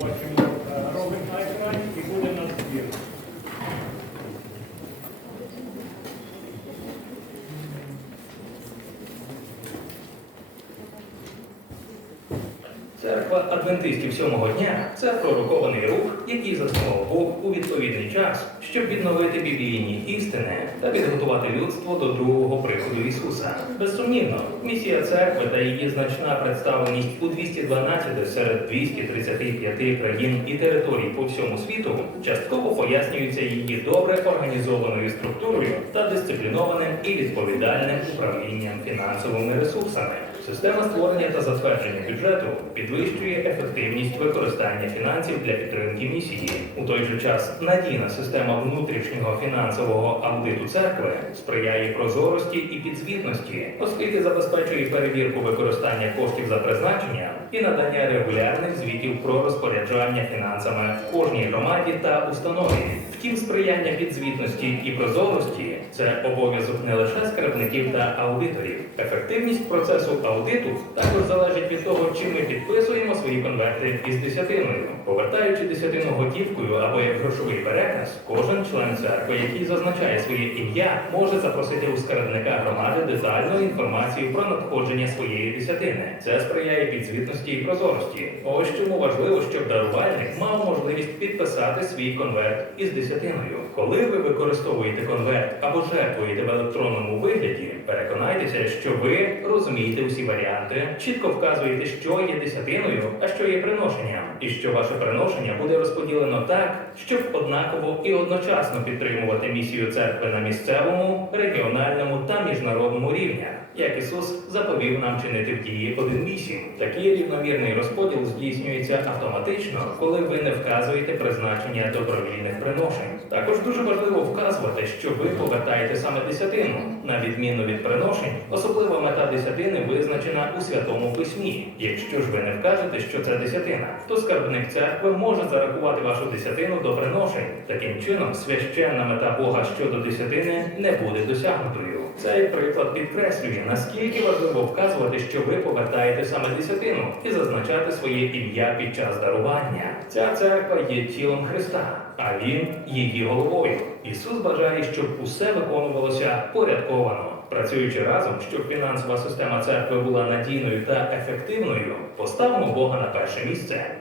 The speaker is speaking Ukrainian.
Бачимо, е, робимо на екрані і буде на збір. Церква адвентистів сьомого дня це пророкований рух, який заснував Бог у відповідний час, щоб відновити біблійні істини та підготувати людство до другого приходу Ісуса. Безсумнівно, місія церкви та її значна представленість у 212 серед 235 країн і територій по всьому світу частково пояснюється її добре організованою структурою та дисциплінованим і відповідальним управлінням фінансовими ресурсами. Система створення та затвердження бюджету підвищує ефективність використання фінансів для підтримки місії. У той же час надійна система внутрішнього фінансового аудиту церкви сприяє прозорості і підзвітності, оскільки забезпечує перевірку використання коштів за призначенням і надання регулярних звітів про розпоряджання фінансами в кожній громаді та установі. Втім, сприяння підзвітності і прозорості це обов'язок не лише скарбників та аудиторів. Ефективність процесу аудиту також залежить від того, чи ми підписуємо свої конверти із десятиною. Повертаючи десятину готівкою або як грошовий переказ, кожен член церкви, який зазначає своє ім'я, може запросити у скарбника громади детальну інформацію про надходження своєї десятини. Це сприяє підзвітності і прозорості. Ось чому важливо, щоб дарувальник мав можливість підписати свій конверт із десятиною. Коли ви використовуєте конверт або жертвуєте в електронному вигляді, переконайтеся, що ви розумієте усі варіанти, чітко вказуєте, що є десятиною, а що є приношенням, і що ваше приношення буде розподілено так, щоб однаково і одночасно підтримувати місію церкви на місцевому, регіональному та міжнародному рівнях. Як Ісус заповів нам чинити в дії 1.8. Такий рівномірний розподіл здійснюється автоматично, коли ви не вказуєте призначення добровільних приношень. Також дуже важливо вказувати, що ви повертаєте саме десятину, на відміну від приношень. Особлива мета десятини визначена у святому письмі. Якщо ж ви не вкажете, що це десятина, то скарбник церкви може зарахувати вашу десятину до приношень. Таким чином, священна мета Бога щодо десятини не буде досягнутою. Цей приклад підкреслює, наскільки важливо вказувати, що ви повертаєте саме десятину і зазначати своє ім'я під час дарування. Ця церква є тілом Христа, а він її головою. Ісус бажає, щоб усе виконувалося порядковано. Працюючи разом, щоб фінансова система церкви була надійною та ефективною, поставимо Бога на перше місце.